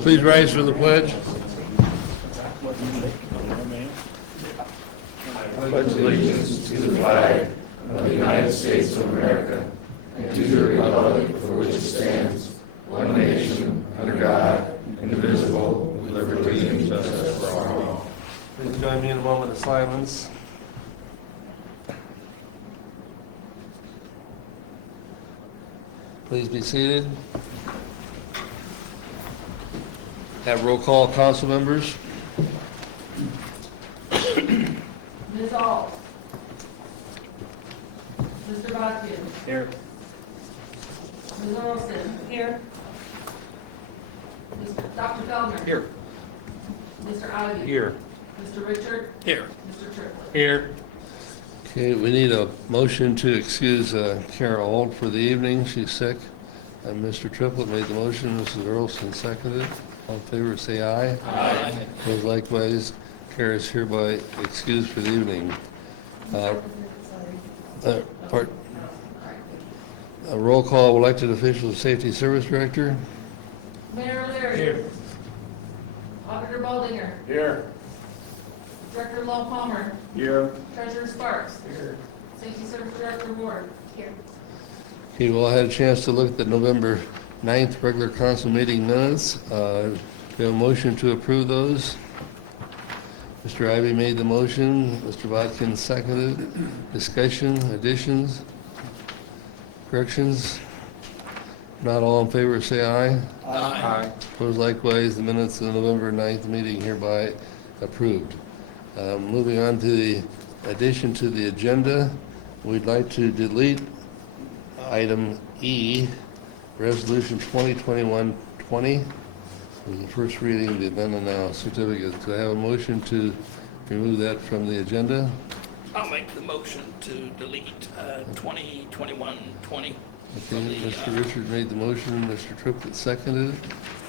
Please rise for the pledge. I pledge allegiance to the flag of the United States of America and to the republic for which it stands, one nation, under God, indivisible, with liberty and justice for all. Please join me in a moment of silence. Please be seated. Have roll call, council members. Ms. Ault. Mr. Bodkin. Here. Ms. Earlston. Here. Dr. Feldner. Here. Mr. Ivy. Here. Mr. Richard. Here. Mr. Triplett. Here. Okay, we need a motion to excuse Kara Ault for the evening. She's sick. And Mr. Triplett made the motion. Mrs. Earlston seconded. All in favor, say aye. Aye. Opposed likewise. Kara is hereby excused for the evening. Roll call, elected officials, Safety Service Director. Mayor O'Leary. Here. Auditor Baldinger. Here. Director Lowell Palmer. Here. Treasurer Sparks. Here. Safety Service Director Ward. Here. Okay, we all had a chance to look at the November 9th regular council meeting minutes. We have a motion to approve those. Mr. Ivy made the motion. Mr. Bodkin seconded. Discussion, additions, corrections? Not all in favor, say aye. Aye. Opposed likewise, the minutes of the November 9th meeting hereby approved. Moving on to the addition to the agenda, we'd like to delete item E, Resolution 2021-20, the first reading of the then now certificate. Do I have a motion to remove that from the agenda? I'll make the motion to delete 2021-20. Okay, Mr. Richard made the motion, Mr. Triplett seconded it.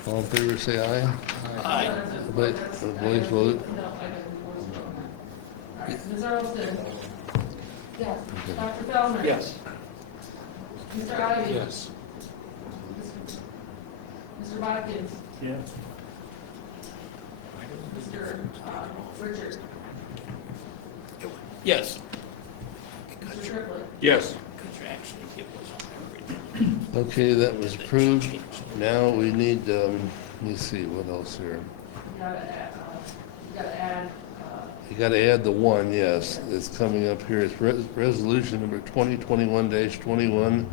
All in favor, say aye. Aye. But a voice vote. No, I got the voice vote. All right, Ms. Earlston. Yes. Dr. Feldner. Yes. Mr. Ivy. Yes. Mr. Bodkin. Yes. Mr. Richard. Yes. Mr. Triplett. Yes. Could you actually give us on everything? Okay, that was approved. Now we need, let me see, what else here? You gotta add, You gotta add the one, yes, it's coming up here. It's resolution number 2021-21.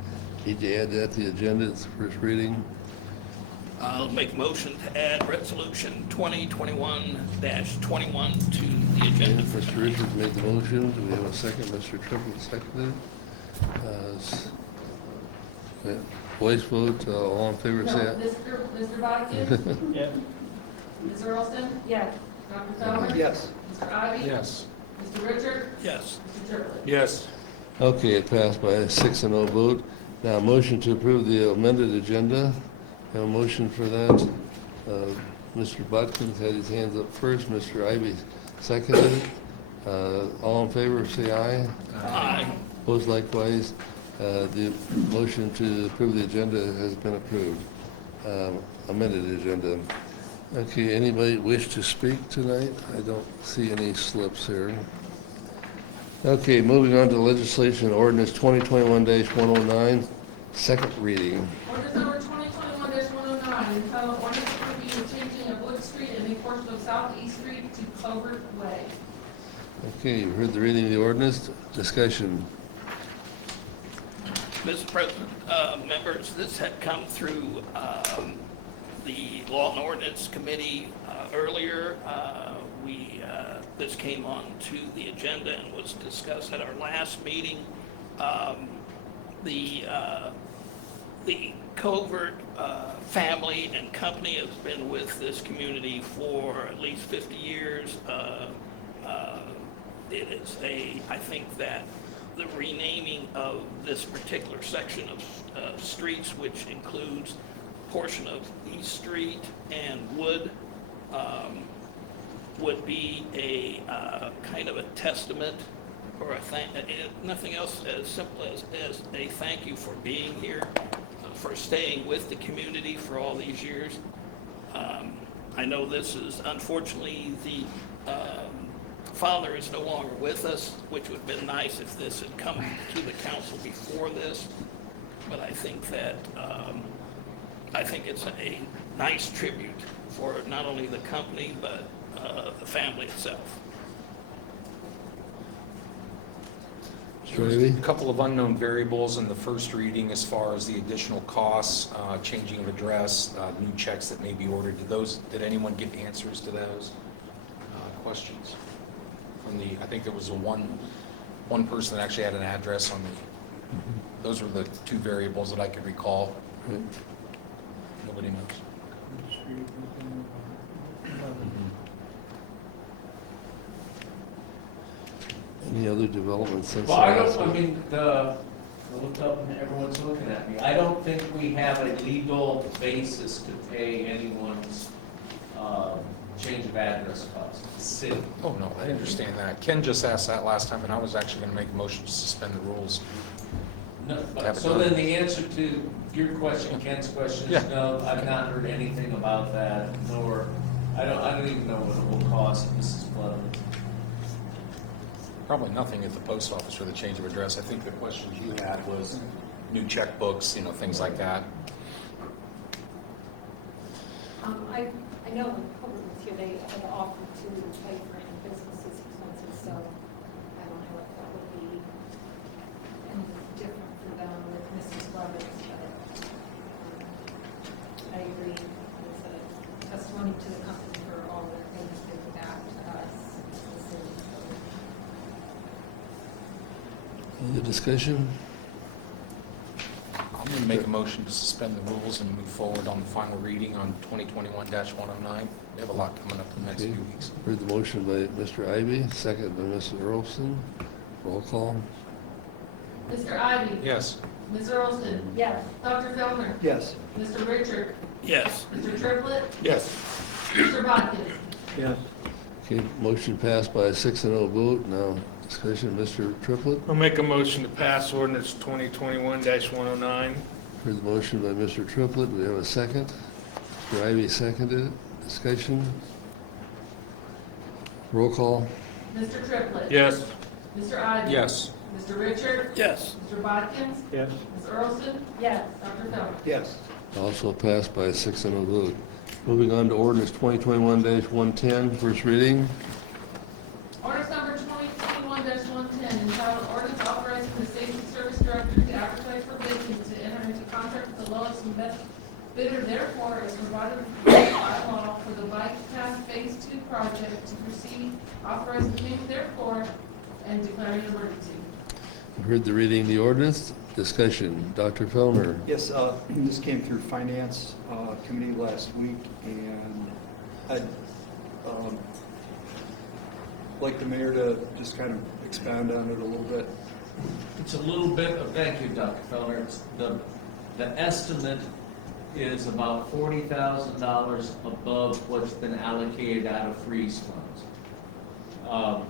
Need to add that to the agenda, it's the first reading. I'll make a motion to add resolution 2021-21 to the Okay, agenda. Mr. Richards made the motion. Do we have a second? Mr. Triplett seconded. Okay, voice vote, all in favor, no, say aye. Mr. Bodkin. Yeah. Ms. Earlston. Yes. Dr. Feldner. Yes. Mr. Ivy. Yes. Mr. Richard. Yes. Mr. Triplett. Yes. Okay, it passed by a 6-0 vote. Now, motion to approve the amended agenda. Have a motion for that. Mr. Bodkin had his hands up first. Mr. Ivy seconded. All in favor, say aye. Aye. Opposed likewise. The motion to approve the agenda has been approved. Amended agenda. Okay, anybody wish to speak tonight? I don't see any slips here. Okay, moving on to legislation ordinance 2021-109, second reading. Ordinance number 2021-109, entitled ordinance approving the changing of Wood Street and a portion of Southeast Street to Clovert Way. Okay, you've heard the reading of the ordinance. Discussion. Mr. President, members, this had come through the Law and Ordinance Committee earlier. This came on to the agenda and was discussed at our last meeting. The Covert family and company has been with this community for at least 50 years. It is I think that the renaming of this particular section of streets, which includes a portion of East Street and Wood, would be a kind of a testament or nothing else as simple as a thank you for being here, for staying with the community for all these years. I know this is, unfortunately, the founder is no longer with us, which would have been nice if this had come to the council before this. But I think that, I think it's a nice tribute for not only the company, but the family itself. Mr. There was Ivy? a couple of unknown variables in the first reading as far as the additional costs, changing of address, new checks that may be ordered. Did anyone get answers to those questions? From the, I think there was one person that actually had an address on the, those were the two variables that I could recall. Right. Nobody knows. Any other developments since? Well, the I last don't, I meeting? mean, I looked up and everyone's looking at me. I don't think we have a legal basis to pay anyone's change of address cost. The city. Oh, no, I understand that. Ken just asked that last time, and I was actually going to make a motion to suspend the rules. No, Have but, it so done. then the answer to your question, Ken's question is Yeah. no, I've not heard anything about that, nor, I don't even know what it will cost Mrs. Blevins. Probably nothing at the post office for the change of address. I think the questions you had was new checkbooks, things like that. I know when COVID was here, they had offered to pay for any business's expenses, so I don't know if that would be any different for them with Mrs. Blevins, but I agree. It's a testimony to the company for all the things they've got to us, the city. Other discussion? I'm going to make a motion to suspend the rules and move forward on the final reading on 2021-109. We have a lot coming up in the next Okay. few weeks. Heard the motion by Mr. Ivy, second by Mrs. Earlston. Roll call. Mr. Ivy? Yes. Ms. Earlston? Yes. Dr. Fellner? Yes. Mr. Richard? Yes. Mr. Triplett? Yes. Mr. Bodkin? Yes. Okay, motion passed by a 6-0 vote. Now, discussion, Mr. Triplett. I'll make a motion to pass ordinance 2021-109. Heard the motion by Mr. Triplett. Do we have a second? Mr. Ivy seconded it. Discussion? Roll call. Mr. Triplett? Yes. Mr. Ivy? Yes. Mr. Richard? Yes. Mr. Bodkin? Yes. Ms. Earlston? Yes. Dr. Fellner? Yes. Also passed by a 6-0 vote. Moving on to ordinance 2021-110, first reading. Ordinance number 2021-110, entitled ordinance authorizing the safety service director to advertise for bids and to enter into contract with the lowest and best bidder, therefore, as provided by law for the bike path phase 2 project to proceed, authorizing payment therefore, and declaring an emergency. You've heard the reading of the ordinance. Discussion. Dr. Fellner. Yes, this came through Finance Committee last week, and I'd like the mayor to just kind of expound on it a little bit. It's a little bit of, thank you, Dr. Feller. It's the estimate is about $40,000 above what's been allocated out of freeze funds.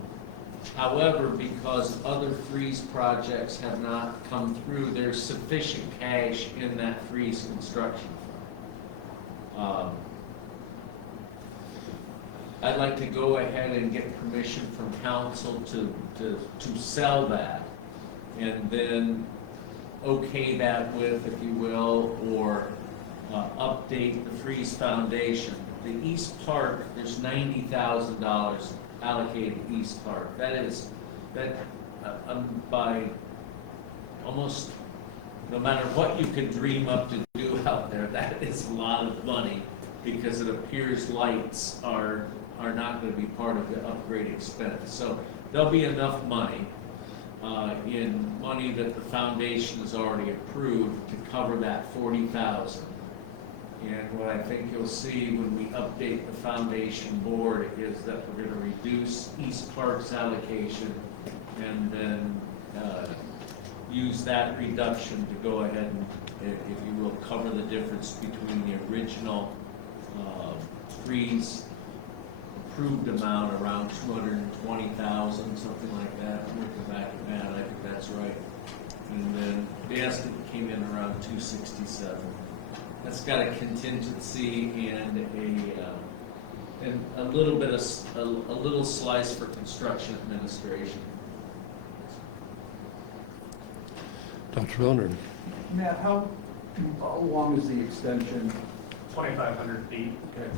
However, because other freeze projects have not come through, there's sufficient cash in that freeze construction fund. I'd like to go ahead and get permission from council to sell that, and then okay that with, if you will, or update the freeze foundation. The East Park, there's $90,000 allocated East Park. By almost, no matter what you can dream up to do out there, that is a lot of money, because it appears lights are not going to be part of the upgrade expense. So there'll be enough money in money that the foundation has already approved to cover that $40,000. And what I think you'll see when we update the foundation board is that we're going to reduce East Park's allocation and then use that reduction to go ahead and, if you will, cover the difference between the original freeze approved amount around 220,000, something like that. I'm looking back at that, I think that's right. And then the estimate came in around 267. That's got a contingency and a little bit of, a little slice for construction administration. Dr. Filner? Matt, how long is the extension? 2,500 feet. Okay.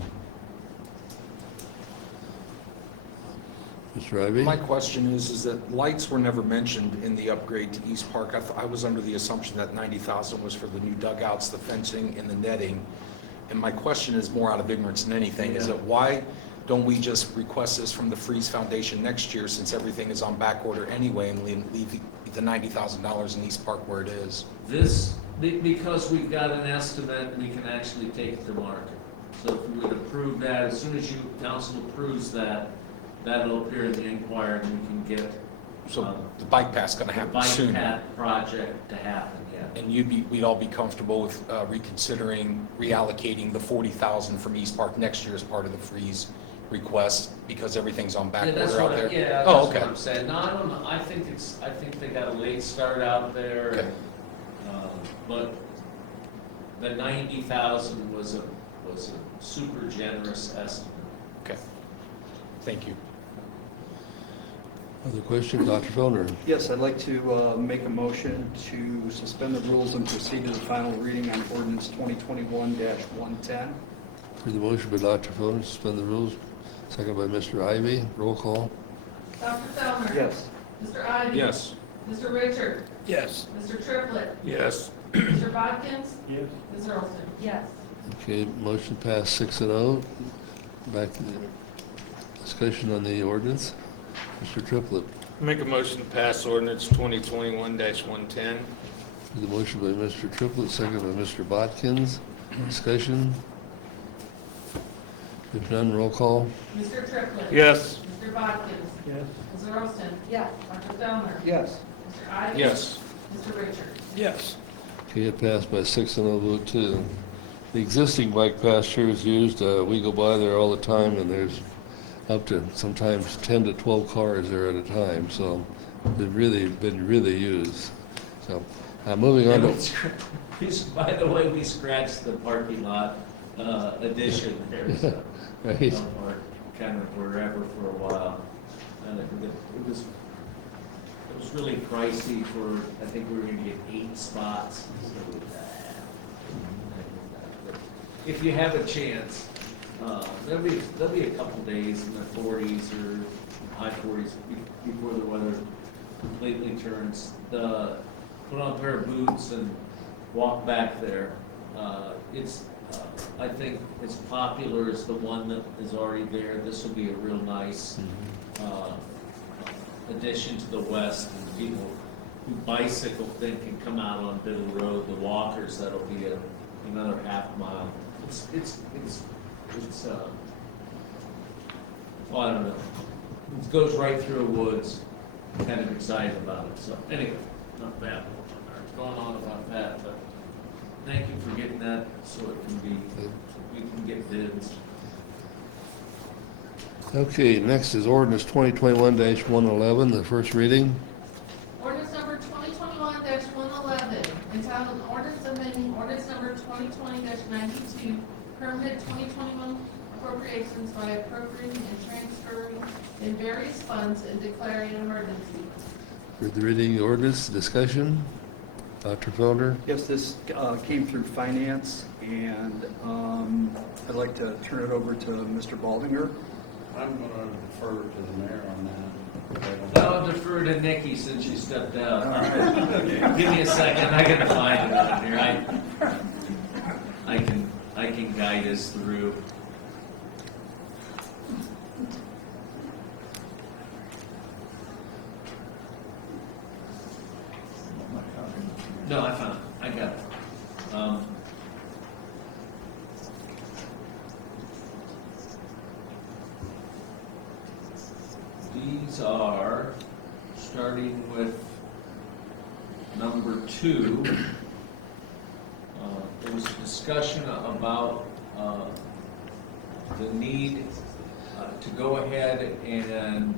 Mr. Ivy? My question is that lights were never mentioned in the upgrade to East Park. I was under the assumption that 90,000 was for the new dugouts, the fencing, and the netting. And my question is more out of ignorance than anything, is that why don't we just request this from the Freeze Foundation next year, since everything is on back order anyway, and leave the $90,000 in East Park where it is? Because we've got an estimate, we can actually take it to market. So if we would approve that, as soon as council approves that, that'll appear in the Inquirer and we can get So the bike path's gonna the happen bike soon. path project to happen, yeah. And we'd all be comfortable with reconsidering reallocating the 40,000 from East Park next year as part of the freeze request, because everything on back Yeah, that's order out what there? yeah, Oh, that's okay. what I'm saying. No, I don't know. I think they got a late start out there. Okay. But the 90,000 was a super generous estimate. Okay. Thank you. Other questions? Dr. Filner? Yes, I'd like to make a motion to suspend the rules and proceed to the final reading on ordinance 2021-110. For the motion by Dr. Filner, suspend the rules. Second by Mr. Ivy. Roll call. Dr. Fellner? Yes. Mr. Ivy? Yes. Mr. Richard? Yes. Mr. Triplett? Yes. Mr. Bodkins? Yes. Ms. Earlston? Yes. Okay, motion passed 6-0. Back to the discussion on the ordinance. Mr. Triplett. Make a motion to pass ordinance 2021-110. For the motion by Mr. Triplett, second by Mr. Bodkins. Discussion? If none, roll call. Mr. Triplett? Yes. Mr. Bodkins? Yes. Ms. Earlston? Yes. Dr. Fellner? Yes. Mr. Ivy? Yes. Mr. Richard? Yes. Okay, it passed by 6-0 vote too. The existing bike path sure is used. We go by there all the time, and there's up to sometimes 10 to 12 cars there at a time, so they've really been used. So, moving on to, By the way, we scratched the parking lot addition there, so. right, Or kind of wherever for a while. And it was really pricey for, I think we were gonna get 8 spots. So, if you have a chance, there'll be a couple days in the 40s or high 40s before the weather completely turns. Put on a pair of boots and walk back there. It's I think as popular as the one that is already there. This will be a real nice addition to the west, and people who bicycle think can come out on Biddle Road. The walkers, that'll be another half mile. Oh, I don't know. It goes right through the woods. Kind of excited about it. So anyway, not bad. Going on about that, but thank you for getting that so it can be, we can get bids. okay, next is ordinance 2021-111, the first reading. Ordinance number 2021-111, entitled Ordinance Amending Ordinance number 2020-92, permanent 2021 appropriations by appropriating and transferring in various funds and declaring an emergency. For the reading of the ordinance, discussion. Dr. Felder? Yes, this came through finance, and I'd like to turn it over to Mr. Baldinger. I'm going to defer to the mayor on that. I'll defer to Nikki since she stepped out. Give me a second, I gotta find it on here. I can guide us through. No, I found it. I got it. These are, starting with number 2, there was a discussion about the need to go ahead and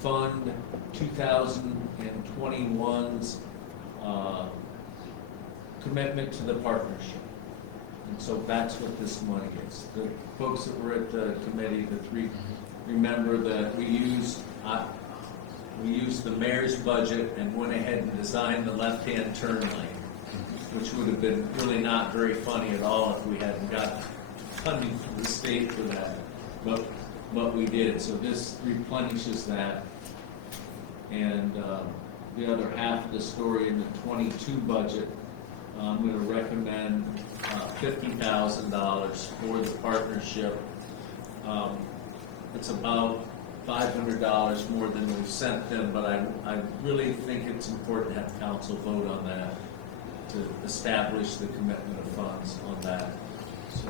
fund 2021's commitment to the partnership. And so that's what this money is. The folks that were at the committee, the three, remember that we used the mayor's budget and went ahead and designed the left-hand turn lane, which would have been really not very funny at all if we hadn't got funding from the state for that. But we did, so this replenishes that. And the other half of the story in the 22 budget, I'm going to recommend $50,000 for the partnership. It's about $500 more than we've sent them, but I really think it's important to have council vote on that to establish the commitment of funds on that. So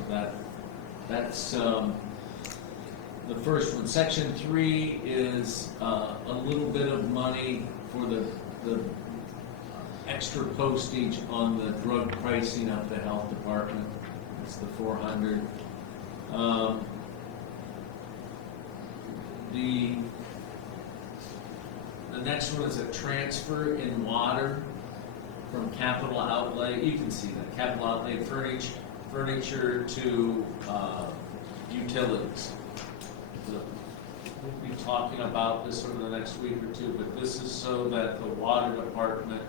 that's the first one. Section 3 is a little bit of money for the extra postage on the drug pricing of the health department. It's the 400. The next one is a transfer in water from capital outlay. You can see that capital outlay furniture to utilities. We'll be talking about this over the next week or two, but this is so that the water department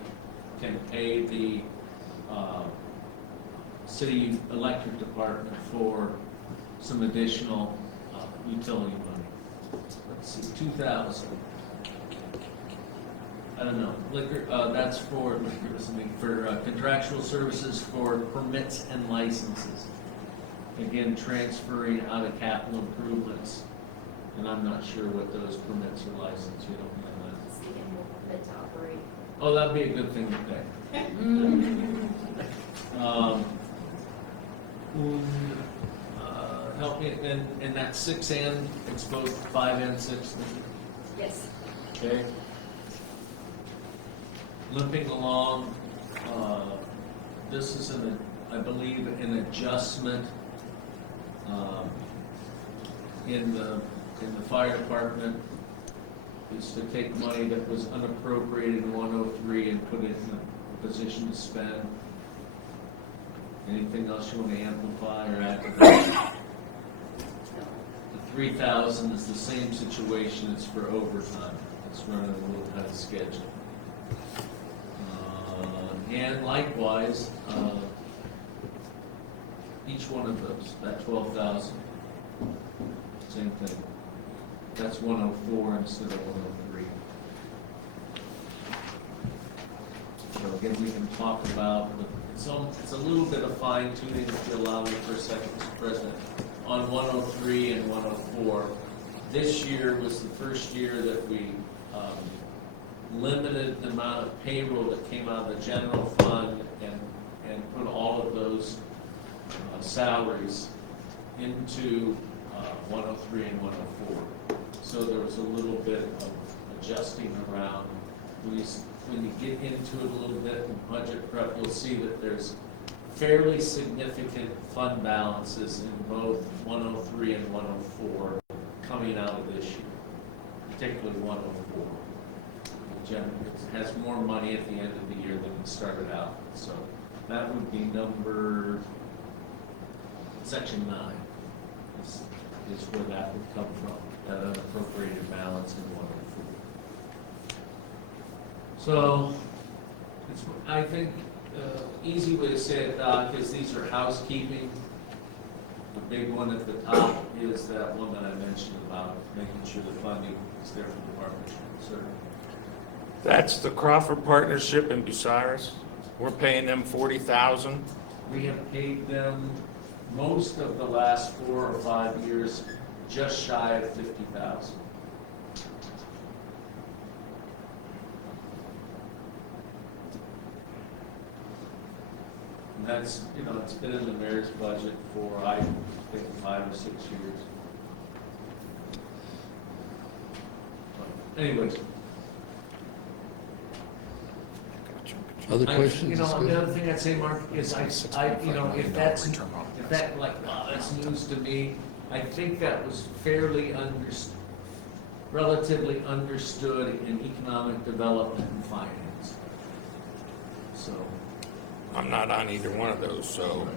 can pay the city electric department for some additional utility money. Let's see, 2,000. I don't know, liquor, that's for contractual services for permits and licenses. Again, transferring out of capital improvements. And I'm not sure what those permits or licenses, you don't know that. It's the annual permit to operate. Oh, that'd be a good thing to pay. Help me, and that's 6N, it's both 5 and 6. Yes. Okay. Limping along, this is I believe an adjustment in the fire department is to take money that was unappropriated in 103 and put it in a position to spend. Anything else you want to amplify or add to that? The 3,000 is the same situation, it's for overtime. It's running a little kind of schedule. And likewise, each one of those, that 12,000, same thing. That's 104 instead of 103. So again, we can talk about, it's a little bit of fine tuning, if you allow me for a second, Mr. President, on 103 and 104. This year was the first year that we limited the amount of payroll that came out of the general fund and put all of those salaries into 103 and 104. So there was a little bit of adjusting around. When you get into it a little bit in budget prep, you'll see that there's fairly significant fund balances in both 103 and 104 coming out of this year, particularly 104. It has more money at the end of the year than it started out. So that would be section 9 is where that would come from, that unappropriated balance in 104. So I think easy way to say it, Doc, is these are housekeeping. The big one at the top is that one that I mentioned about making sure the funding is there for the department. Sir. That's the Crawford Partnership in Bucyrus. We're paying them $40,000. We have paid them most of the last 4 or 5 years just shy of $50,000. And that's, it's been in the mayor's budget for, I think, 5 or 6 years. But anyways. Other questions? The other thing I'd say, Mark, is if that that's news to me, I think that was relatively understood in economic development and finance. So. I'm not on either one of those, so.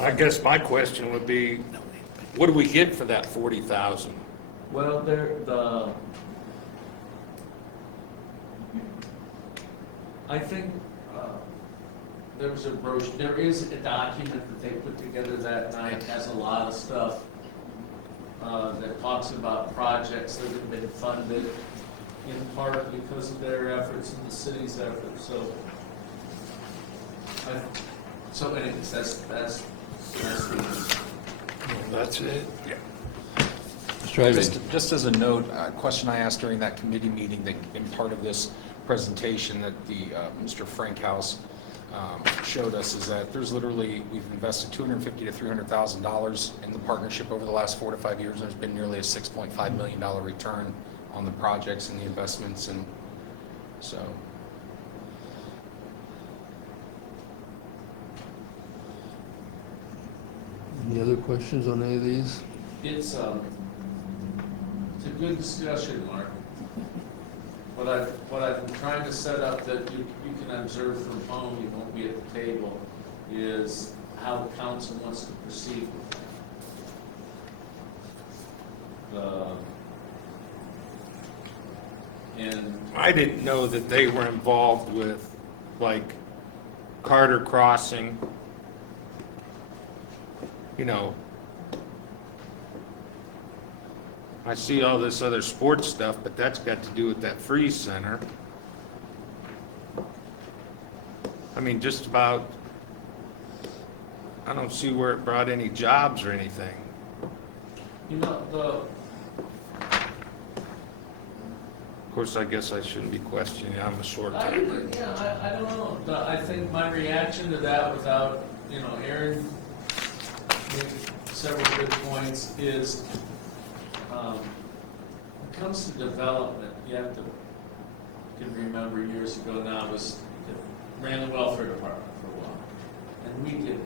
I guess my question would be, what do we get for that 40,000? Well, I think, there was a brochure, there is a document that they put together that night, has a lot of stuff, that talks about projects that have been funded in part because of their efforts and the city's efforts, so anyways, that's That's it? Yeah. Mr. Ivey. Just as a note, a question I asked during that committee meeting that in part of this presentation that the Mr. Frankhouse showed us is that there's literally, we've invested $250,000 to $300,000 in the partnership over the last 4 to 5 years. There's been nearly a $6.5 million return on the projects and the investments, and so. Any other questions on any of these? It's a good discussion, Mark. What I've been trying to set up that you can observe from home, you won't be at the table, is how the council wants to proceed with it. And I didn't know that they were involved with, like, Carter Crossing, you know. I see all this other sports stuff, but that's got to do with that Freeze Center. I mean, just about, I don't see where it brought any jobs or anything. you know, Of course, I guess I shouldn't be questioning, I'm a short-term. I don't know. I think my reaction to that, without, Aaron made several good points, is when it comes to development, you have to, can remember years ago now, ran the welfare department for a while. And we did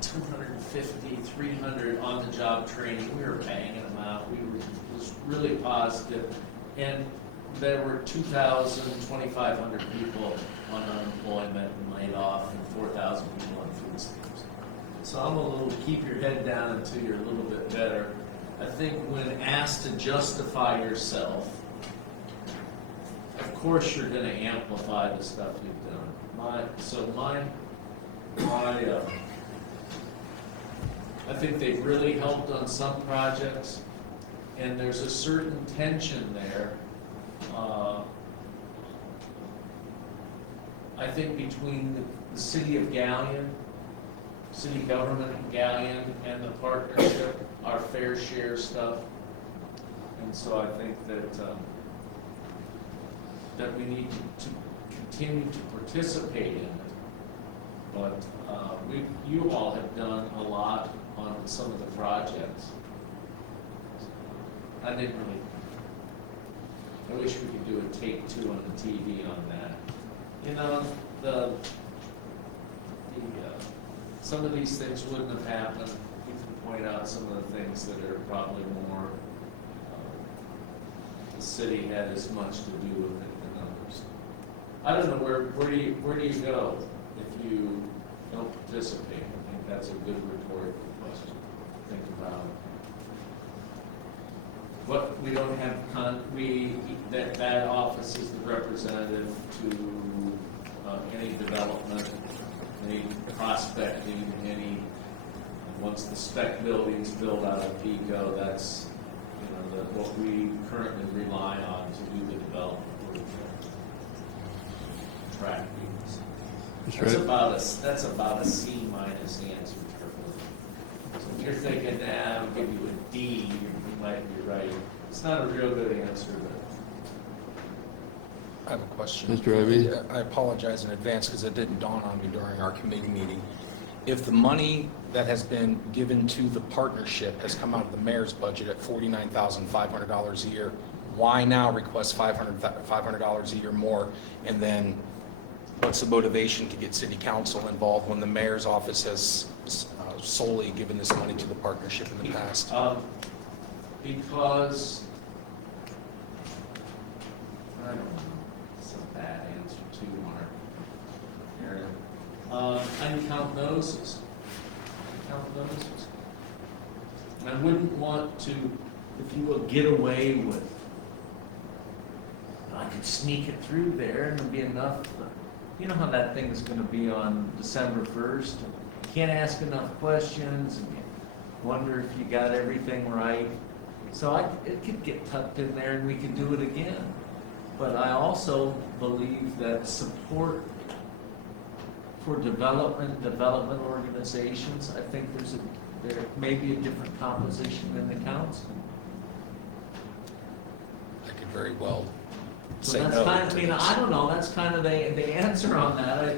250, 300 on-the-job training. We were banging them out. It was really positive. And there were 2,000, 2,500 people on unemployment and laid off, and 4,000 people on food stamps. So I'm a little, keep your head down until you're a little bit better. I think when asked to justify yourself, of course you're going to amplify the stuff you've done. I think they've really helped on some projects, and there's a certain tension there. I think between the city of Galion, city government of Galion, and the partnership, our fair share stuff. And so I think that we need to continue to participate in it. But you all have done a lot on some of the projects. I wish we could do a take two on the TV on that. Some of these things wouldn't have happened. You can point out some of the things that are probably more, the city had as much to do with it than others. I don't know, where do you go if you don't participate? I think that's a good rhetorical question to think about. What we don't have, that office is the representative to any development, any prospecting, once the spec building's built out of PICO, that's, what we currently rely on to do the development work. Track meetings. That's about a C minus answer. So if you're thinking, I'll give you a D, you might be right. It's not a real good answer, but. I have a question. Mr. Ivey? I apologize in advance because it didn't dawn on me during our committee meeting. If the money that has been given to the partnership has come out of the mayor's budget at $49,500 a year, why now request $500 a year more? And then what's the motivation to get city council involved when the mayor's office has solely given this money to the partnership in the past? Because, I don't know, it's a bad answer too, Mark. Aaron. I count noses. count those. And I wouldn't want to, if you will, get away with, I could sneak it through there and it'd be enough. You know how that thing is gonna be on December 1st? You can't ask enough questions and you wonder if you got everything right. So it could get tucked in there and we could do it again. But I also believe that support for development organizations, I think there may be a different composition in the council. I could very well So say that's no kind of, to I mean, this. I don't know, that's kind of the answer on that.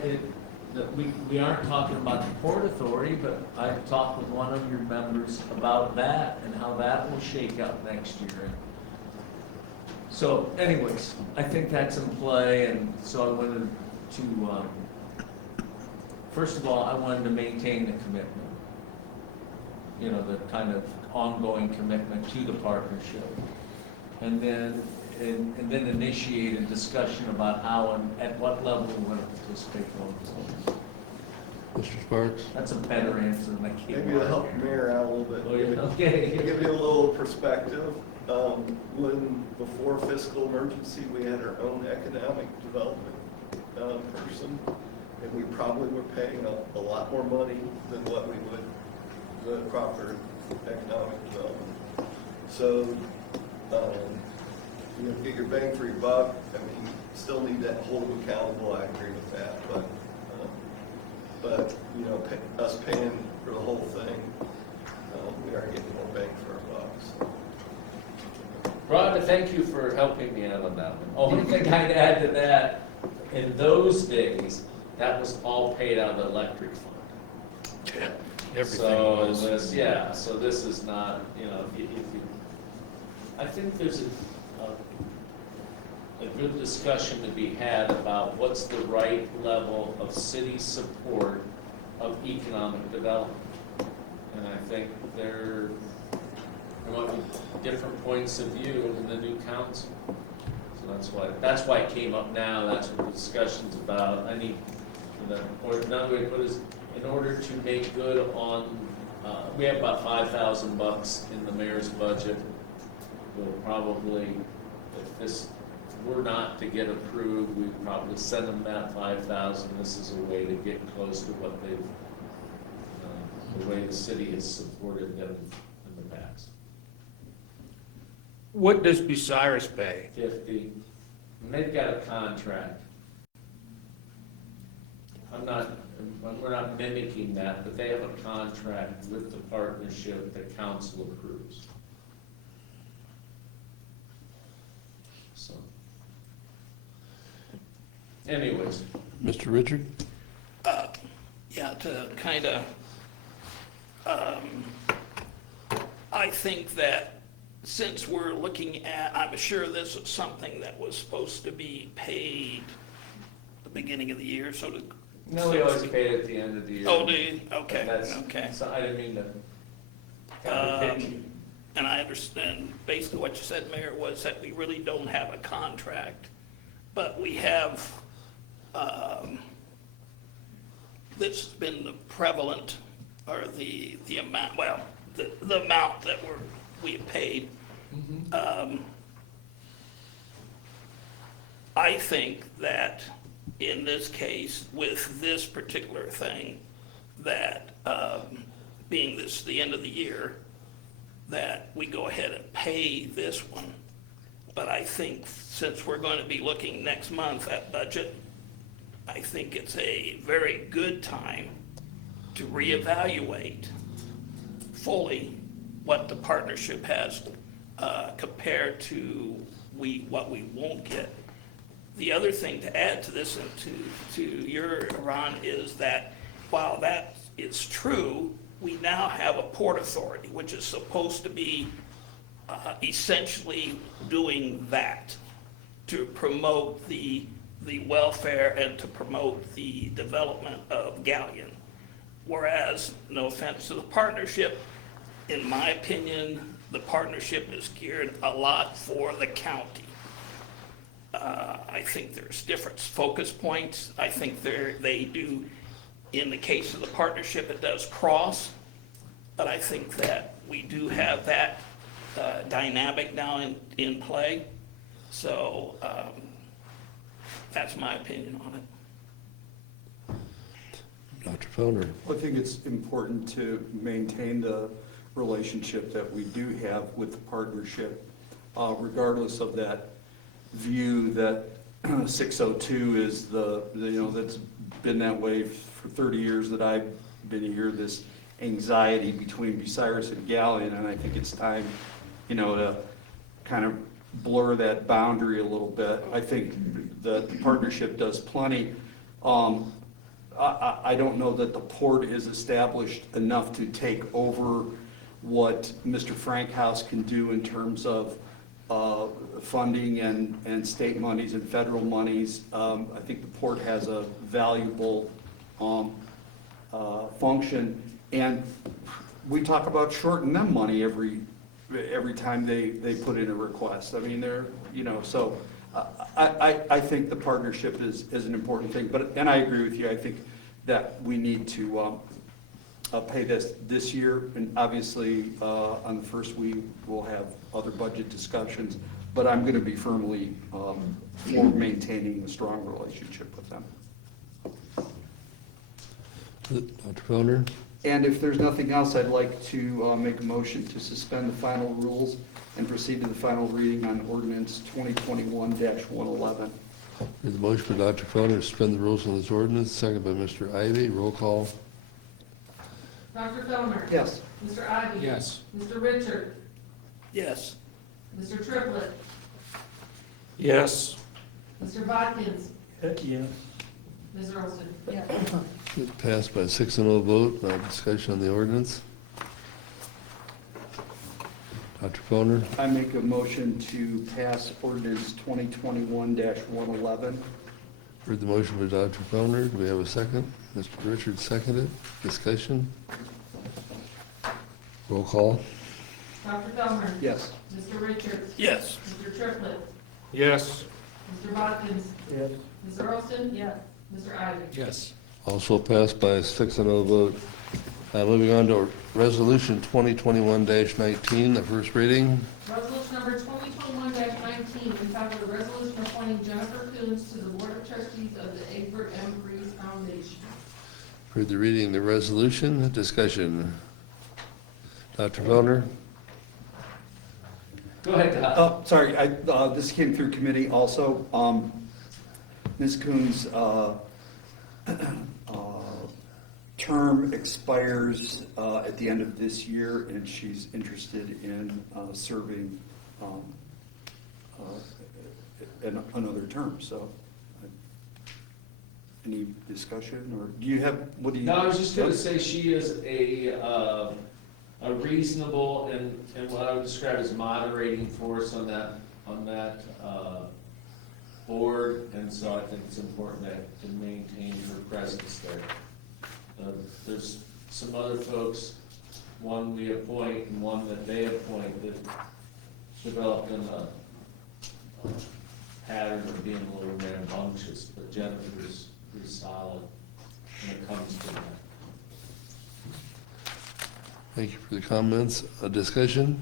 That we aren't talking about the Port Authority, but I've talked with one of your members about that and how that will shake out next year. So anyways, I think that's in play, and so I wanted to, first of all, I wanted to maintain the commitment. You know, the kind of ongoing commitment to the partnership. And then initiate a discussion about how and at what level we want to participate going forward. Mr. Sparks? That's a better answer than I keep. Maybe to help the mayor out a little bit. Oh, yeah, okay. Give you a little perspective. When, before fiscal emergency, we had our own economic development person, and we probably were paying a lot more money than what we would the proper economic development. So, you know, get your bang for your buck. I mean, you still need that hold them accountable. I agree with that, but you know, us paying for the whole thing, we are getting more bang for our bucks. Rhonda, thank you for helping me out on that one. Only thing I'd add to that, in those days, that was all paid out of the electric fund. Yeah, everything So was. this, yeah, so this is not, you know, if you, I think there's a good discussion to be had about what's the right level of city support of economic development. And I think there might be different points of view in the new council. So that's why it came up now, that's what the discussion's about. I need, or another way to put it is, in order to make good on, we have about $5,000 in the mayor's budget. We'll probably, if this were not to get approved, we'd probably send them that 5,000. This is a way to get close to what they've, the way the city has supported them in the past. What does Bucyrus pay? 50, and they've got a contract. We're not mimicking that, but they have a contract with the partnership that council approves. So, anyways, Mr. Richard? Yeah, to kind of, I think that since we're looking at, I'm sure this is something that was supposed to be paid the beginning of the year, so to. no, we always pay it at the end of the year. Oh, do you? Okay, That's- okay. So I didn't mean to. And I understand, basically what you said, Mayor, was that we really don't have a contract, but we have, this has been the prevalent, or the amount, well, the amount that we have paid. I think that in this case, with this particular thing, that, being this the end of the year, that we go ahead and pay this one. But I think since we're going to be looking next month at budget, I think it's a very good time to reevaluate fully what the partnership has compared to what we won't get. The other thing to add to this and to your, Ron, is that while that is true, we now have a port authority, which is supposed to be essentially doing that, to promote the welfare and to promote the development of Galleon. Whereas, no offense to the partnership, in my opinion, the partnership is geared a lot for the county. I think there's different focus points. I think they do, in the case of the partnership, it does cross. But I think that we do have that dynamic now in play. So that's my opinion on it. Dr. Fellner? I think it's important to maintain the relationship that we do have with the partnership, regardless of that view that 602 is that's been that way for 30 years that I've been here, this anxiety between Bucyrus and Galion, and I think it's time, to kind of blur that boundary a little bit. I think the partnership does plenty. I don't know that the port is established enough to take over what Mr. Frankhouse can do in terms of funding and state monies and federal monies. I think the port has a valuable function, and we talk about shorting them money every time they put in a request. I mean, so I think the partnership is an important thing, and I agree with you. I think that we need to pay this year, and obviously on the first week we'll have other budget discussions, but I'm going to be firmly for maintaining a strong relationship with them. Dr. Fellner? And if there's nothing else, I'd like to make a motion to suspend the final rules and proceed to the final reading on ordinance 2021-111. Heard the motion for Dr. Fellner to suspend the rules on this ordinance, second by Mr. Ivy. Roll call. Dr. Fellner? Yes. Mr. Ivy? Yes. Mr. Richard? Yes. Mr. Triplett? Yes. Mr. Bodkins? Yes. Ms. Earlston? Yes. It passed by 6-0 vote. Now discussion on the ordinance. Dr. Fellner? I make a motion to pass ordinance 2021-111. Heard the motion by Dr. Fellner. Do we have a second? Mr. Richards seconded. Discussion? Roll call. Dr. Fellner? Yes. Mr. Richards? Yes. Mr. Triplett? Yes. Mr. Bodkins? Yes. Ms. Earlston? Yes. Mr. Ivy? Yes. Also passed by 6-0 vote. Moving on to Resolution 2021-19, the first reading. Resolution number 2021-19, entitled a resolution appointing Jennifer Coons to the Board of Trustees of the Egbert M. Breeze Foundation. Heard the reading of the resolution. Discussion. Dr. Fellner? Go ahead, Doc. Oh, sorry, this came through committee also. Ms. Coons' term expires at the end of this year, and she's interested in serving another term, so. Any discussion, or do you have, what do you? No, I was just gonna say she is a reasonable and what I would describe as moderating force on that board, and so I think it's important to maintain her presence there. There's some other folks, one we appoint and one that they appoint, that developed in a pattern of being a little rambunctious, but Jennifer's pretty solid when it comes to that. Thank you for the comments. Discussion?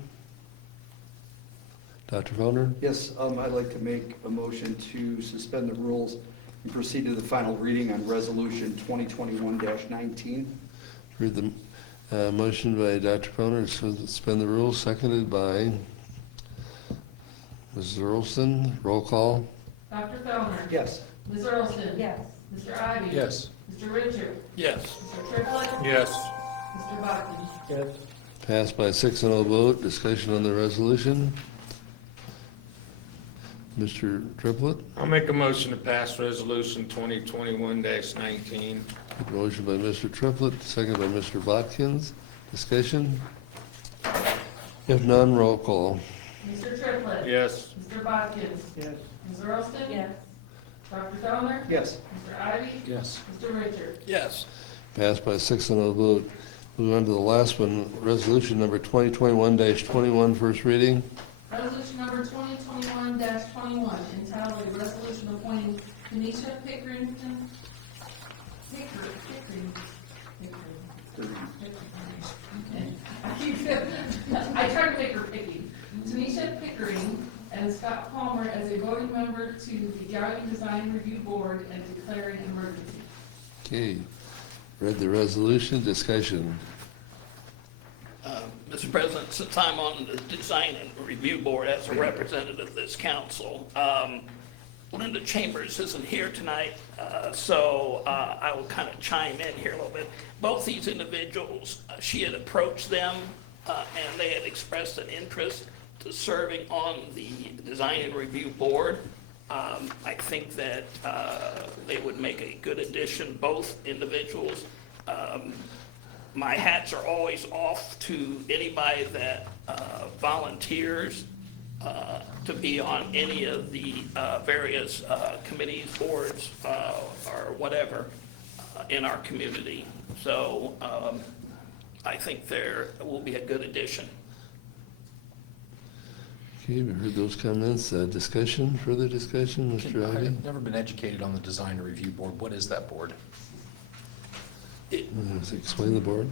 Dr. Fellner? Yes, I'd like to make a motion to suspend the rules and proceed to the final reading on Resolution 2021-19. Heard the motion by Dr. Fellner to suspend the rules, seconded by Mrs. Earlston. Roll call. Dr. Fellner? Yes. Ms. Earlston? Yes. Mr. Ivy? Yes. Mr. Richard? Yes. Mr. Triplett? Yes. Mr. Bodkins? Yes. Passed by 6-0 vote. Discussion on the resolution. Mr. Triplett? I'll make a motion to pass resolution 2021-19. Motion by Mr. Triplett, second by Mr. Bodkins. Discussion? If none, roll call. Mr. Triplett? Yes. Mr. Bodkins? Yes. Ms. Earlston? Yes. Dr. Fellner? Yes. Mr. Ivy? Yes. Mr. Richard? Yes. Passed by 6-0 vote. Moving on to the last one, resolution number 2021-21, first reading. Resolution number 2021-21, entitled a resolution appointing Kenesha Pickering I tried to make her picky. Tanisha Pickering and Scott Palmer as a voting member to the Gallery Design Review Board and declaring an emergency. Okay, read the resolution, discussion. Mr. President, since I'm on the Design and Review Board as a representative of this council, Linda Chambers isn't here tonight, so I will kind of chime in here a little bit. Both these individuals, she had approached them, and they had expressed an interest to serving on the Design and Review Board. I think that they would make a good addition, both individuals. My hats are always off to anybody that volunteers to be on any of the various committees, boards, or whatever in our community. So I think there will be a good addition. Okay, we heard those comments. Discussion, further discussion, Mr. Ivy? I've never been educated on the Design Review Board. What is that board? Explain the board.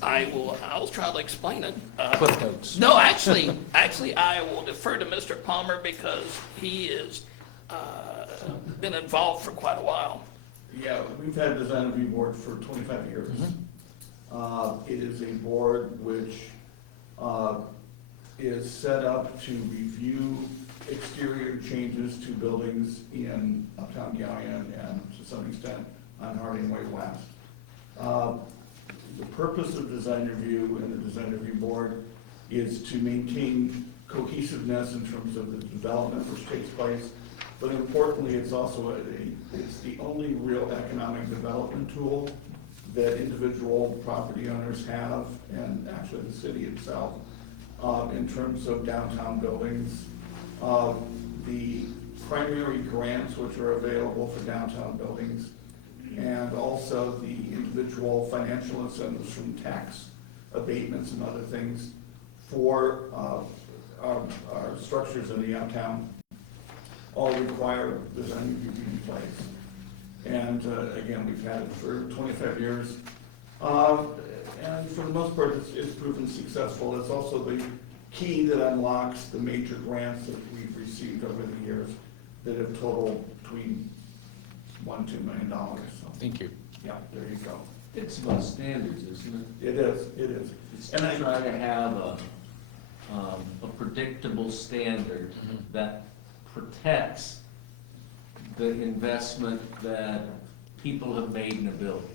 I'll try to explain it. Cliff notes. No, actually, I will defer to Mr. Palmer because he has been involved for quite a while. Yeah, we've had a design review board for 25 years. It is a board which is set up to review exterior changes to buildings in Uptown Galleon and to some extent on Harding Way West. The purpose of design review and the design review board is to maintain cohesiveness in terms of the development which takes place, but importantly, it's also it's the only real economic development tool that individual property owners have, and actually the city itself, in terms of downtown buildings. The primary grants which are available for downtown buildings, and also the individual financial incentives from tax abatements and other things for our structures in the uptown, all require design review in place. And again, we've had it for 25 years. And for the most part, it's proven successful. It's also the key that unlocks the major grants that we've received over the years that have totaled between $1 and $2 million. So, Thank you. yeah, there you go. It's about standards, isn't it? It is. It's to try to have a predictable standard that protects the investment that people have made in a building.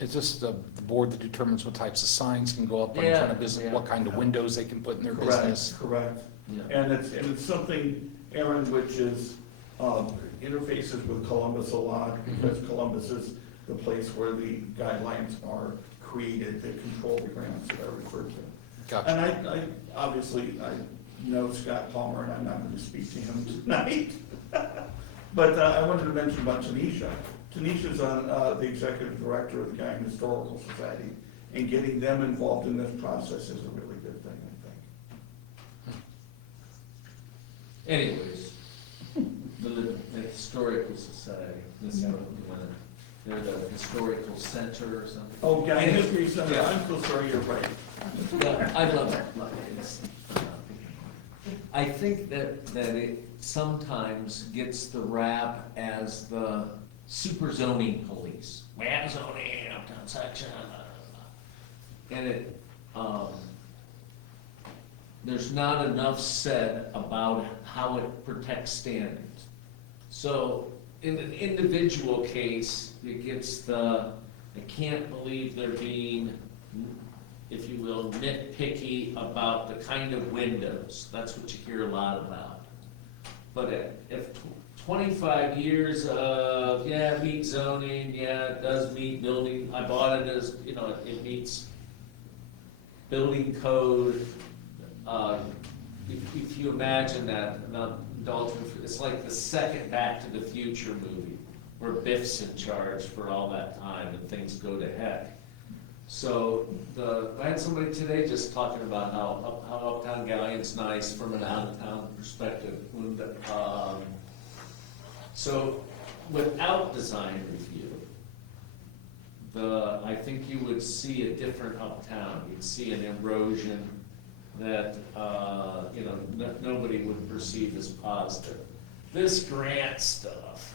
Is this the board that determines what types of signs can go up in Yeah, front of business, yeah. what kind of windows they can put in their business? Correct. Yeah. And it's something, Aaron, which is interfaces with Columbus a lot, because Columbus is the place where the guidelines are created that control the grants that I referred to. Gotcha. And I obviously, I know Scott Palmer, and I'm not going to speak to him tonight. But I wanted to mention about Tanisha. Tanisha's on the executive director of the Galleon Historical Society, and getting them involved in this process is a really good thing, I think. Anyways, the Historical Society, they're the Historical Center or something. Oh, Galleon History Center, Yeah. I'm so sorry, you're right. Yeah, I love that. I think that it sometimes gets the rap as the super zoning police. We have zoning in uptown section. And there's not enough said about how it protects standards. So in an individual case, it gets I can't believe they're being, if you will, nitpicky about the kind of windows. That's what you hear a lot about. But if 25 years of, yeah, it meets zoning, yeah, it does meet building, I bought it as, it meets building code. If you imagine that, it's like the second Back to the Future movie, where Biff's in charge for all that time and things go to heck. So I had somebody today just talking about how Uptown Galleon's nice from an out-of-town perspective. So without design review, I think you would see a different uptown. You'd see an erosion that, nobody would perceive as positive. This grant stuff,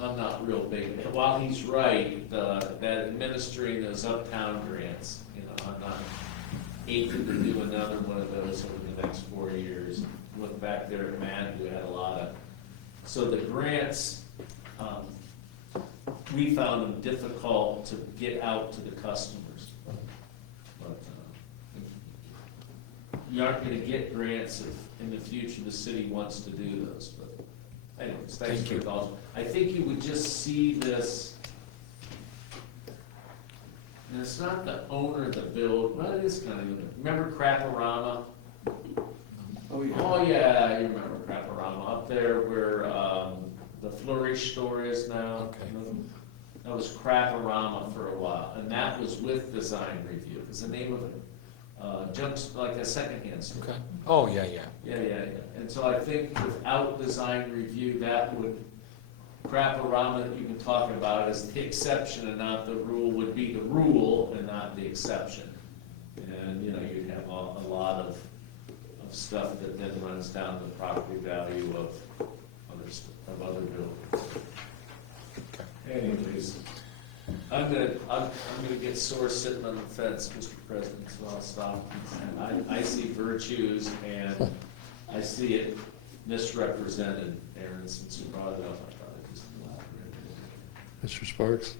I'm not real big. While he's right, that administering those uptown grants, I'm not eager to do another one of those over the next 4 years. Look back there at Matt, who had a lot of, so the grants, we found them difficult to get out to the customers. But you aren't gonna get grants if in the future the city wants to do those, but anyways, thanks for your thoughts. I think you would just see this, and it's not the owner of the build, well, it is kind of, remember Craporama? Oh, yeah. Oh, yeah, you remember Craporama, up there where, the Flourish store is now. Okay. That was Craporama for a while, and that was with Design Review, is the name of it. Jumps, like a secondhand store. Okay. Oh, yeah. Yeah. And so I think without Design Review, that would, Craporama that you can talk about as the exception and not the rule would be the rule and not the exception. And, you'd have a lot of stuff that then runs down the property value of other buildings. Anyways, I'm gonna get sore sitting on the fence, Mr. President, so I'll stop. I see virtues and I see it misrepresented, Aaron, since you brought it up. I thought I'd just elaborate. Mr. Sparks?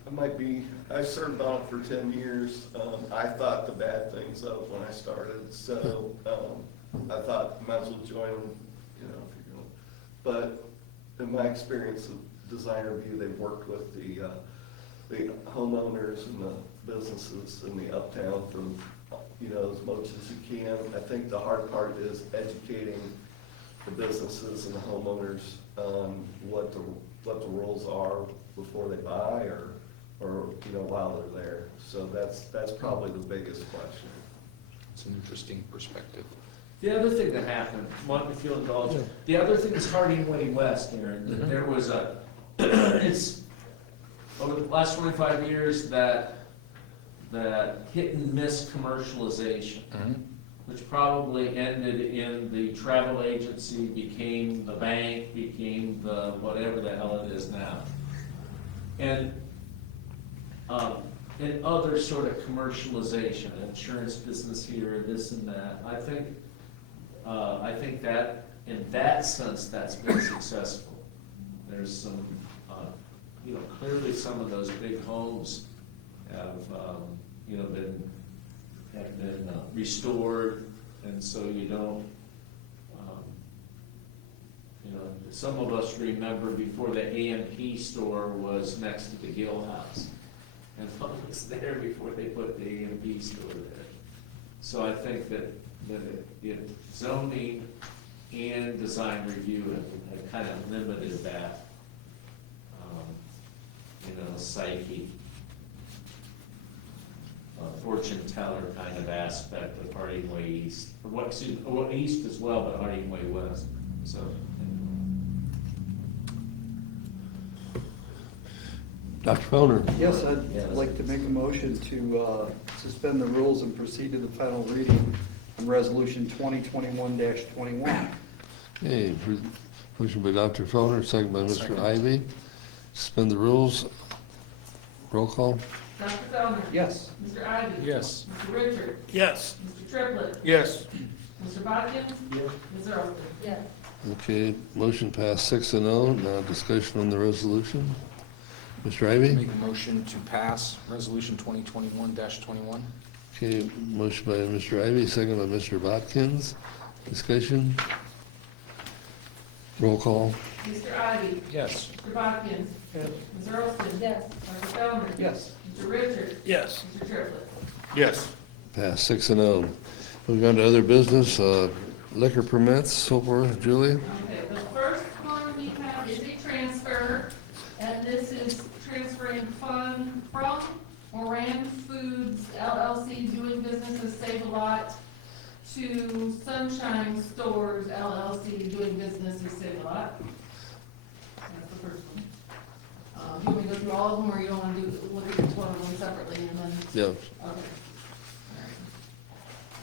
I served on it for 10 years. I thought the bad things of when I started, so I thought might as well join them, if you're going. But in my experience of Design Review, they've worked with the homeowners and the businesses in the uptown from, as much as you can. I think the hard part is educating the businesses and the homeowners on what the rules are before they buy or while they're there. So that's probably the biggest question. It's an interesting perspective. The other thing that happened, if you'll indulge, the other thing is Harding Way West, Aaron. There was it's over the last 25 years that hit and miss commercialization, which probably ended in the travel agency, became the bank, became the whatever the hell it is now. And other sort of commercialization, insurance business here, this and that. I think that in that sense, that's been successful. There's some, clearly some of those big homes have, been restored, and so you don't, some of us remember before the A&P store was next to the Gill House, and one was there before they put the A&P store there. So I think that zoning and Design Review have kind of limited that, psyche, fortune teller kind of aspect of Harding Way East, or East as well, but Harding Way West. So. Dr. Fellner? Yes, I'd like to make a motion to suspend the rules and proceed to the final reading on Resolution 2021-21. Okay, motion by Dr. Fellner, second by Mr. Ivy. Suspend the rules. Roll call. Dr. Fellner? Yes. Mr. Ivy? Yes. Mr. Richard? Yes. Mr. Triplett? Yes. Mr. Bodkin? Yes. Ms. Earlston? Yes. Okay, motion passed 6-0. Now discussion on the resolution. Mr. Ivy? Make a motion to pass Resolution 2021-21. Okay, motion by Mr. Ivy, second by Mr. Botkins. Discussion. Roll call. Mr. Ivy? Yes. Mr. Bodkin? Yes. Ms. Earlston? Yes. Dr. Fellner? Yes. Mr. Richard? Yes. Mr. Triplett? Yes. Passed 6-0. Moving on to other business, liquor permits, so forth. Julie? Okay, the first one we have is a transfer, and this is transferring fund from Moran Foods LLC, doing business as Save a Lot, to Sunshine Stores LLC, doing business as Save a Lot. That's the first one. Do you want me to go through all of them, or you don't want to look at each one of them separately and then? Yeah.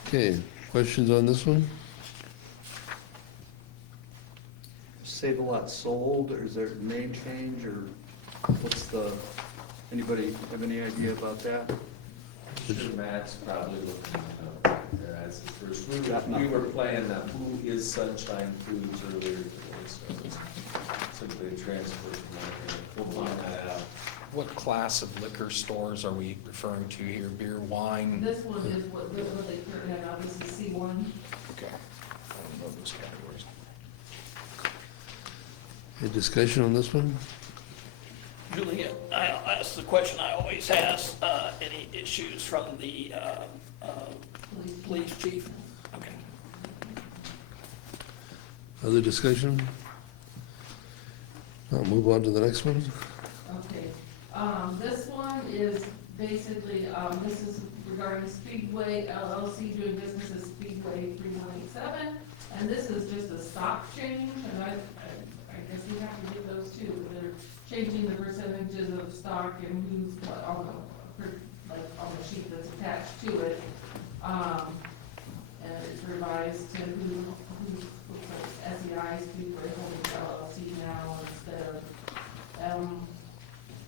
Okay. Okay, questions on this one? Save a lot sold, or is there a name change, or what's the, anybody have any idea about that? Sure, Matt's probably looking up there as the first. We were playing Who is Sunshine Foods earlier today, so it's simply a transfer from there. We'll find that out. What class of liquor stores are we referring to here? Beer, wine? This one is what they currently have now, this is C1. Okay. I don't know those categories. Any discussion on this one? Julia, I'll ask the question I always ask, any issues from the police chief? Okay. Other discussion? I'll move on to the next one. Okay, this one is basically, this is regarding Speedway LLC doing business as Speedway 3187. And this is just a stock change, and I guess we have to do those too. They're changing the percentages of stock and who's what on the sheet that's attached to it. And it's revised to who looks like SEI Speedway Holdings LLC now instead of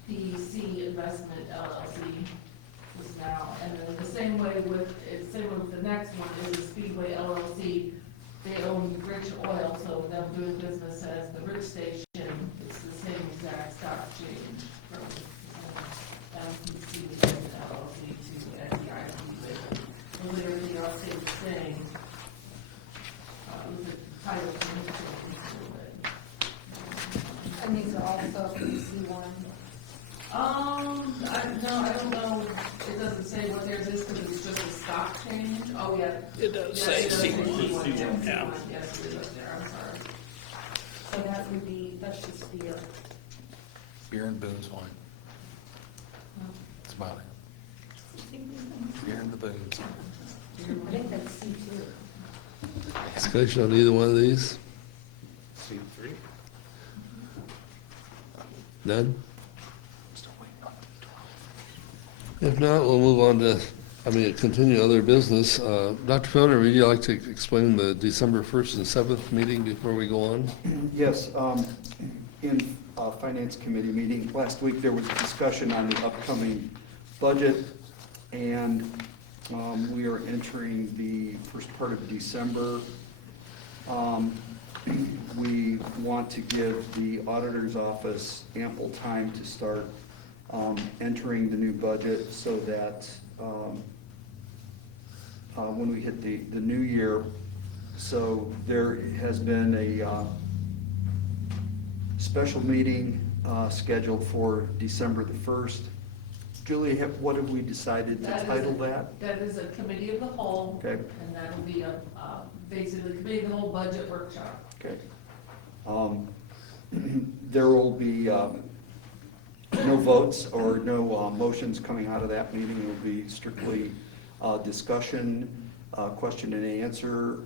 MPC Investment LLC is now. And then the same way with the next one is the Speedway LLC. They own Rich Oil, so them doing business as the Rich Station, it's the same exact stock change from MPC Investment LLC to SEI Speedway. Really everything else stays the same. With the title change a little bit. And these are also C1. I don't know, it doesn't say what theirs is, because it's just a stock change. Oh, yeah. It does Yes, say it does say C1. C1, Yeah. Yes, it is up there, I'm sorry. So that would be, that's just beer. Beer and booze, wine. That's about it. Beer and the booze. I think that's C2. Discussion on either one of these? C3? None? Still waiting on If not, we'll move on to, continue other business. Dr. Felder, would you like to explain the December 1st and 7th meeting before we go on? Yes, in Finance Committee meeting last week, there was a discussion on the upcoming budget, and we are entering the first part of December. We want to give the auditor's office ample time to start entering the new budget so that when we hit the new year, so there has been a special meeting scheduled for December the 1st. Julie, what have we decided to title that? That is a committee of the whole. Okay. And that will be basically committee of the whole budget workshop. Okay. There will be no votes or no motions coming out of that meeting. It will be strictly discussion, question and answer.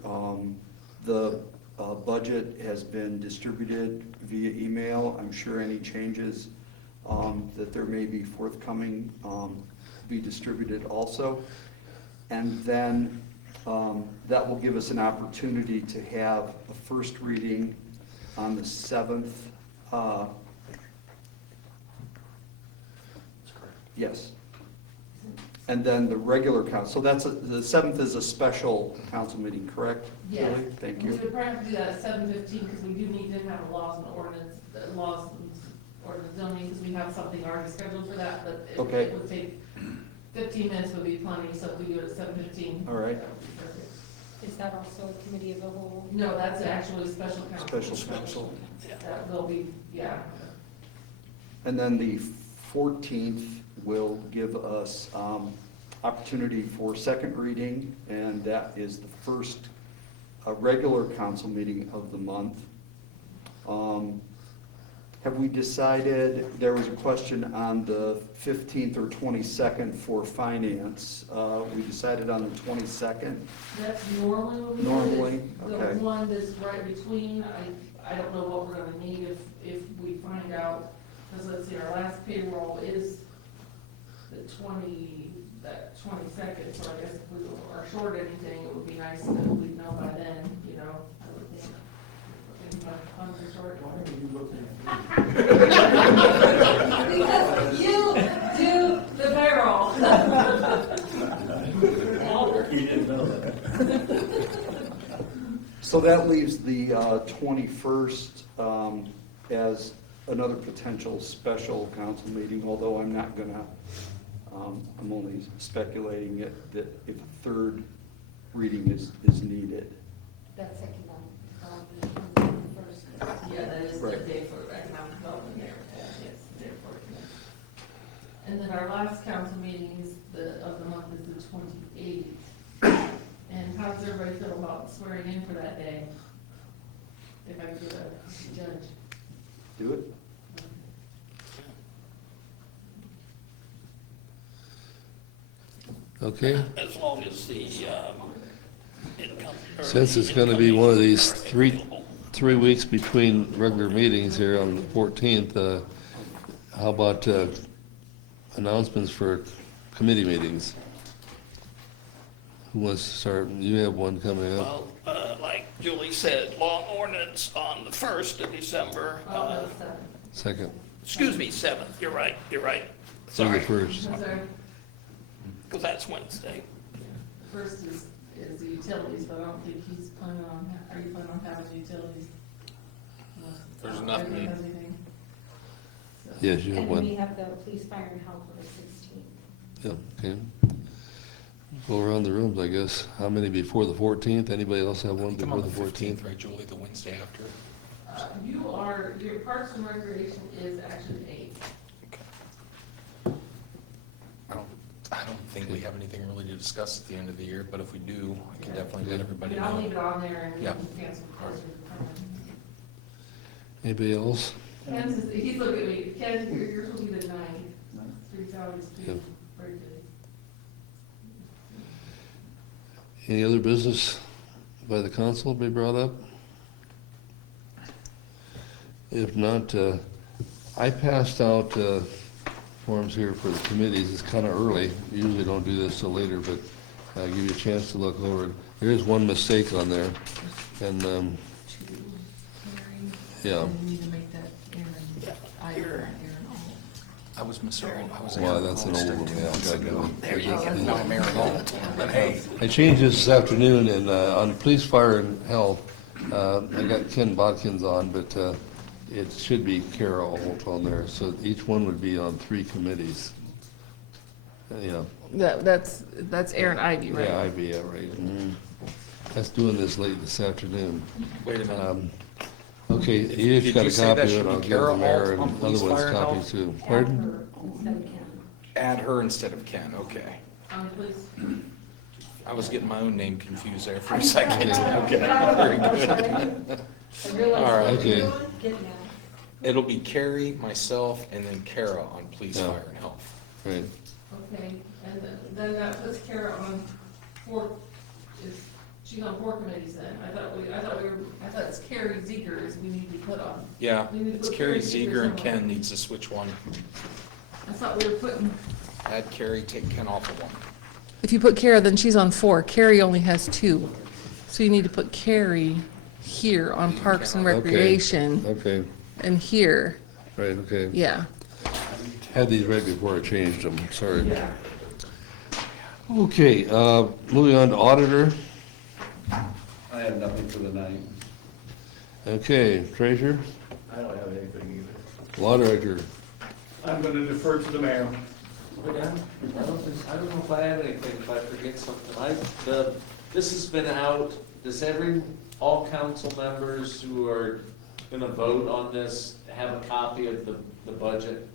The budget has been distributed via email. I'm sure any changes that there may be forthcoming be distributed also. And then that will give us an opportunity to have a first reading on the 7th. Yes. And then the regular council, the 7th is a special council meeting, correct? Yes. Julie? Thank We you. would probably have to do that at 7:15, because we do need to have a laws and ordinance zoning, because we have something already scheduled for that, but Okay. it would take 15 minutes would be plenty, so if we do it at 7:15. All right. that would be perfect. Is that also a committee of the whole? No, that's actually special council. Special council. That will be, yeah. And then the 14th will give us opportunity for second reading, and that is the first regular council meeting of the month. Have we decided, there was a question on the 15th or 22nd for finance. We decided on the 22nd. That's normally what we do. Normally, The okay. one that's right between, I don't know what we're gonna need if we find out Because let's see, our last payroll is the 22nd, so I guess if we are short anything, it would be nice that we'd know by then, you know, I would think. If my funds are short. Why are you looking Because you do the payroll. at me? You didn't know that. So that leaves the 21st as another potential special council meeting, although I'm not gonna, I'm only speculating that if a third reading is needed. That's second one, first. Yeah, that is the Right. day for economic development there, yes, the day for it. And then our last council meeting is of the month is the 28th. And how does everybody feel about swearing in for that day? If I could judge. Do it? Okay, As long as the income. or since the it's gonna be income one of is these available. three weeks between regular meetings here on the 14th, how about announcements for committee meetings? Who wants to start? You have one coming up. Well, like Julie said, law and ordinance on the 1st of December, Oh, no, 7th. Second, excuse me, 7th, you're right. so the Sorry, first. I'm sorry. because that's Wednesday. First is the utilities, but I don't think he's planning on, are you planning on having utilities? There's Everyone nothing. has anything? So- Yes, you have And then we one. have the police, fire, and health on the 16th. Yeah, okay. Go around the rooms, I guess. How many before the 14th? Anybody else have one I think I'm before on the the 14th? 15th, right, Julie, the Wednesday after? Your Parks and Recreation is actually 8th. I don't think we have anything really to discuss at the end of the year, but if we do, I can definitely let I everybody mean, I'll leave it know. on there and we Yeah. can cancel closer to time. Anybody else? Ken's is, he's looking at me, Ken, yours will be the 9th. 3 hours, Yeah. very good. Any other business by the council be brought up? If not, I passed out forms here for the committees. It's kind of early. We usually don't do this till later, but I'll give you a chance to look over it. There is one mistake on there, and, yeah. You need to make that Aaron. I was Mr. I was Wow, Aaron that's an old Alston one, yeah, 2 months I got ago. it. There you go. Now I'm Aaron Alt, but hey. I changed this afternoon, and on police, fire, and health, I got Ken Bodkins on, but it should be Kara Holt on there, so each one would be on 3 committees. Yeah, That's Aaron Ivy, right? yeah, I'd be, yeah, right. That's doing this late this afternoon. Wait a minute. Okay, you Did each got you a say copy that of should it, be I'll give Kara the mayor Holt and on other police, ones fire, and copies health? too. Add Pardon? her instead of Ken. Add her instead of Ken, okay. Please. I was getting my own name confused there for a second. Okay, very good. I realize All right. what you're Okay. getting at. It'll be Carrie, myself, and then Kara on police, Yeah. fire, and health. Right, Okay, and then that puts Kara on 4, she's on 4 committees then. I thought it's Carrie Ziegers we need to put on. Yeah, We need to it's put Carrie Carrie Ziegler Ziegler and somewhere. Ken needs to switch one. I thought we were putting, Add Carrie, take Ken off of one. If you put Kara, then she's on 4. Carrie only has 2. So you need to put Carrie here on Parks and Okay. Recreation okay, and here, right, okay. yeah. Had these right before I changed them, sorry. Okay, moving on to auditor. I have nothing for the night. Okay, treasurer, I don't have anything either. law director. I'm gonna defer to the mayor. We're done? I don't know if I have anything, if I forget something. This has been out, does all council members who are gonna vote on this have a copy of the budget?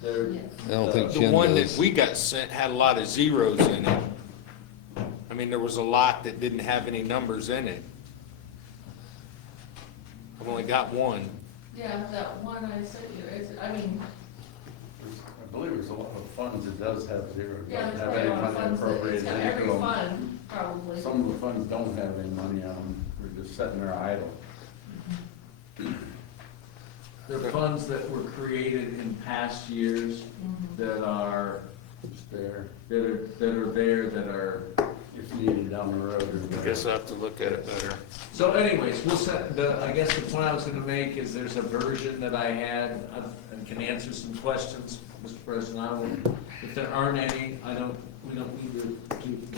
They're- yes. I don't think The Ken one that does. we got sent had a lot of zeros in it. I mean, there was a lot that didn't have any numbers in it. I've only got one. Yeah, that one I sent you, I mean, I believe there's a lot of funds that does have zero. yeah, Doesn't there's have probably any a lot of money funds that, it's appropriated got into every them. fund, probably. Some of the funds don't have any money on them, they're just sitting there idle. they're funds that were created in past years that are, There, that are there, that are, if needed down the road. I guess I'll have to look at it better. so anyways, we'll set, I guess the point I was gonna make is there's a version that I had, and can answer some questions, Mr. President. I will, if there aren't any, we don't need to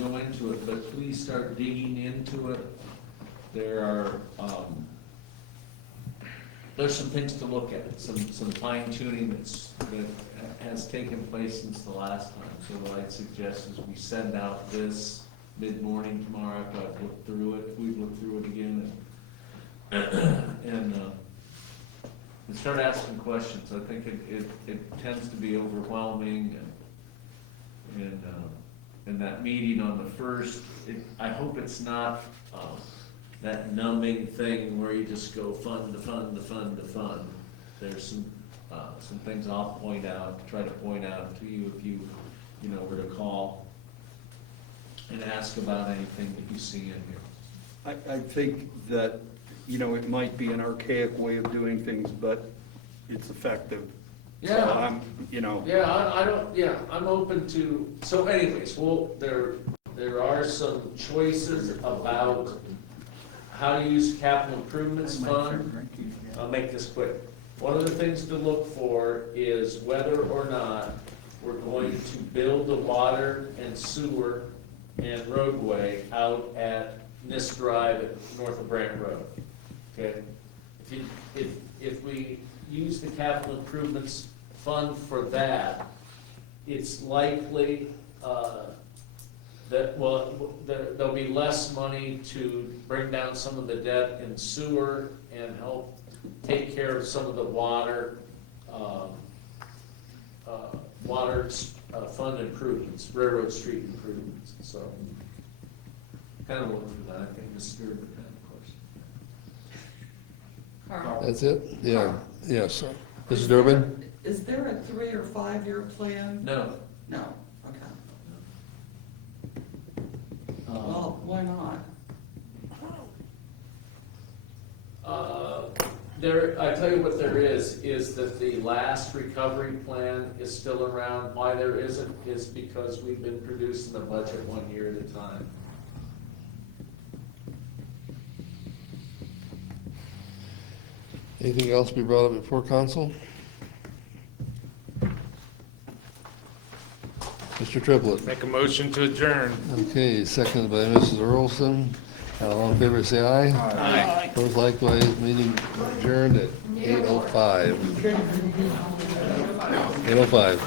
go into it, but please start digging into it. There are, there's some things to look at, some fine tuning that has taken place since the last time. So what I'd suggest is we send out this mid-morning tomorrow after I've looked through it, we've looked through it again, and start asking questions. I think it tends to be overwhelming, and that meeting on the first, I hope it's not that numbing thing where you just go fund to fund to fund to fund. There's some things I'll try to point out to you if you were to call and ask about anything that you see in here. I think that, it might be an archaic way of doing things, but it's effective. So Yeah. I'm open to, so anyways, there are some choices about how to use capital improvements fund. I'll make this quick. One of the things to look for is whether or not we're going to build the water and sewer and roadway out at Nist Drive at north of Brant Road. Okay? If we use the capital improvements fund for that, it's likely that, there'll be less money to bring down some of the debt in sewer and help take care of some of the water fund improvements, railroad street improvements. So, kind of look for that. I think Mr. Durbin had a question. Carl, That's it? Yeah, yes. Mrs. Durbin? Is there a 3 or 5 year plan? No. No, okay. Well, why not? I tell you what there is that the last recovery plan is still around. Why there isn't is because we've been producing the budget 1 year at a time. Anything else to be brought up before council? Mr. Triplett? Make a motion to adjourn. Okay, seconded by Mrs. Earlston. All in favor, say aye. Aye. Opposed likewise, meeting adjourned at 8:05. 8:05.